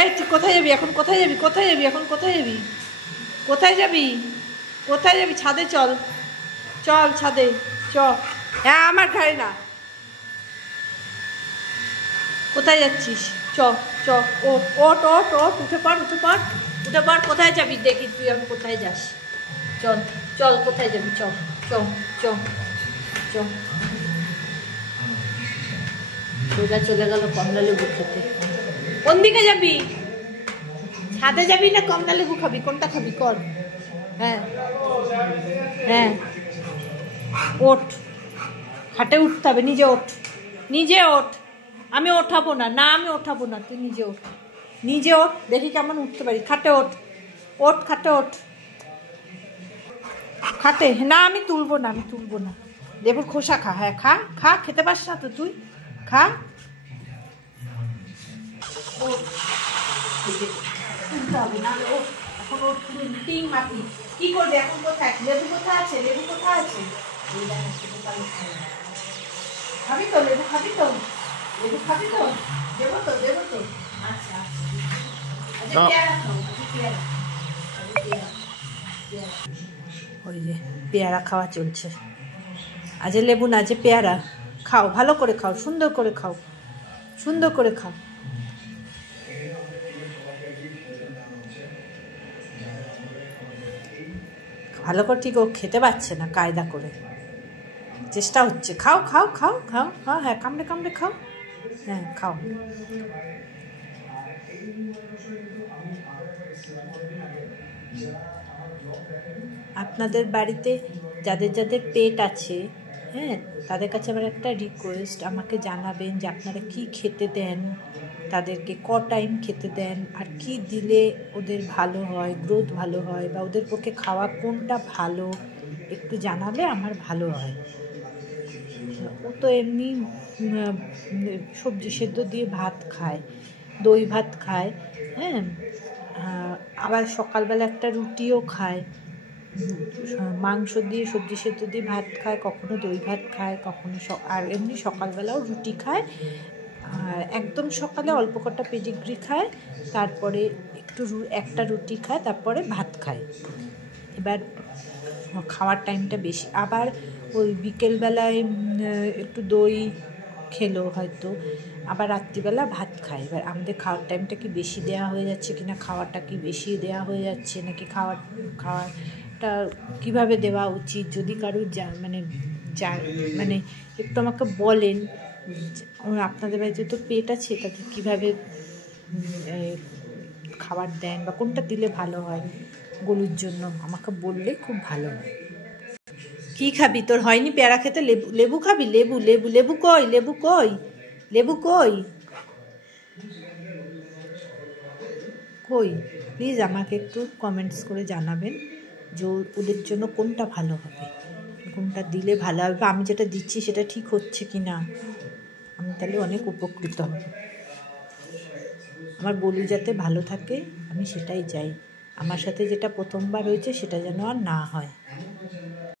এই তুই কোথায় যাবি এখন? কোথায় যাবি? কোথায় যাবি এখন? কোথায় যাবি? কোথায় যাবি? কোথায় যাবি? ছাদে চল, চল ছাদে চ। হ্যাঁ আমার ঘাড়ে না। কোথায় যাচ্ছিস? চ চ, ওট ওট ওট ওট, উঠে পড় উঠে পড় উঠে পড়। কোথায় যাবি দেখি তুই আমি কোথায় যাস? চল চল, কোথায় যাবি? চ চ চ চ। সোজা চলে গেল কমলা লেবু খেতে। কোন দিকে যাবি? ছাদে যাবি না কমলা লেবু খাবি? কোনটা খাবি কর? হ্যাঁ হ্যাঁ, ওঠ, খাটে উঠতে হবে, নিজে ওঠ, নিজে ওঠ। আমি ওঠাবো না, না আমি ওঠাবো না, তুই নিজে ওঠ, নিজে ওঠ, দেখি কেমন উঠতে পারি। খাটে ওঠ, ওঠ খাটে ওঠ, খাটে। না আমি তুলবো না, আমি তুলবো না। লেবুর খোসা খা, হ্যাঁ খা খা, খেতে পারছ না তো তুই, খা। তুলতে হবে না, এখন ওর পুরো মিটিং মাটি। কি করবে এখন? কোথায় লেবু? কোথায় আছে লেবু? কোথায় আছে? খাবি তো লেবু? খাবি তো লেবু? খাবি তো? দেবো তো, দেবো তো। আচ্ছা আচ্ছা, পেয়ারা খাও, পেয়ারা। ওই যে পেয়ারা খাওয়া চলছে। আজ লেবু না, যে পেয়ারা খাও, ভালো করে খাও, সুন্দর করে খাও, সুন্দর করে খাও। ভালো করে, ঠিক ও খেতে পারছে না, কায়দা করে চেষ্টা হচ্ছে। খাও খাও খাও খাও, হ্যাঁ হ্যাঁ, কামড়ে কামড়ে খাও, হ্যাঁ খাও। আপনাদের বাড়িতে যাদের যাদের পেট আছে, হ্যাঁ, তাদের কাছে আমার একটা রিকোয়েস্ট, আমাকে জানাবেন যে আপনারা কি খেতে দেন তাদেরকে, ক টাইম খেতে দেন, আর কি দিলে ওদের ভালো হয়, গ্রোথ ভালো হয়, বা ওদের পক্ষে খাওয়া কোনটা ভালো একটু জানালে আমার ভালো হয়। ও তো এমনি সবজি সেদ্ধ দিয়ে ভাত খায়, দই ভাত খায়, হ্যাঁ, আবার সকালবেলা একটা রুটিও খায়, মাংস দিয়ে সবজি সেদ্ধ দিয়ে ভাত খায়, কখনো দই ভাত খায়, কখনো আর এমনি সকালবেলাও রুটি খায়। আর একদম সকালে অল্প কটা পেডিগ্রি খায়, তারপরে একটু একটা রুটি খায়, তারপরে ভাত খায়। এবার খাওয়ার টাইমটা বেশি, আবার ওই বিকেলবেলায় একটু দই খেলো হয়তো, আবার রাত্রিবেলা ভাত খায়। এবার আমাদের খাওয়ার টাইমটা কি বেশি দেওয়া হয়ে যাচ্ছে কিনা, খাওয়াটা কি বেশি দেওয়া হয়ে যাচ্ছে নাকি, খাওয়াটা কীভাবে দেওয়া উচিত, যদি কারোর মানে একটু আমাকে বলেন। আপনাদের বাড়িতে তো পেট আছে, তাদের কীভাবে খাবার দেন বা কোনটা দিলে ভালো হয় গরুর জন্য, আমাকে বললে খুব ভালো হয়। কি খাবি? তোর হয়নি পেয়ারা খেতে? লেবু, লেবু খাবি? লেবু লেবু লেবু কই? লেবু কই? লেবু কই? কই? প্লিজ আমাকে একটু কমেন্টস করে জানাবেন যে ওদের জন্য কোনটা ভালো হবে, কোনটা দিলে ভালো হবে, বা আমি যেটা দিচ্ছি সেটা ঠিক হচ্ছে কি না, আমি তাহলে অনেক উপকৃত হব। আমার গরু যাতে ভালো থাকে আমি সেটাই চাই। আমার সাথে যেটা প্রথমবার হয়েছে সেটা যেন আর না হয়।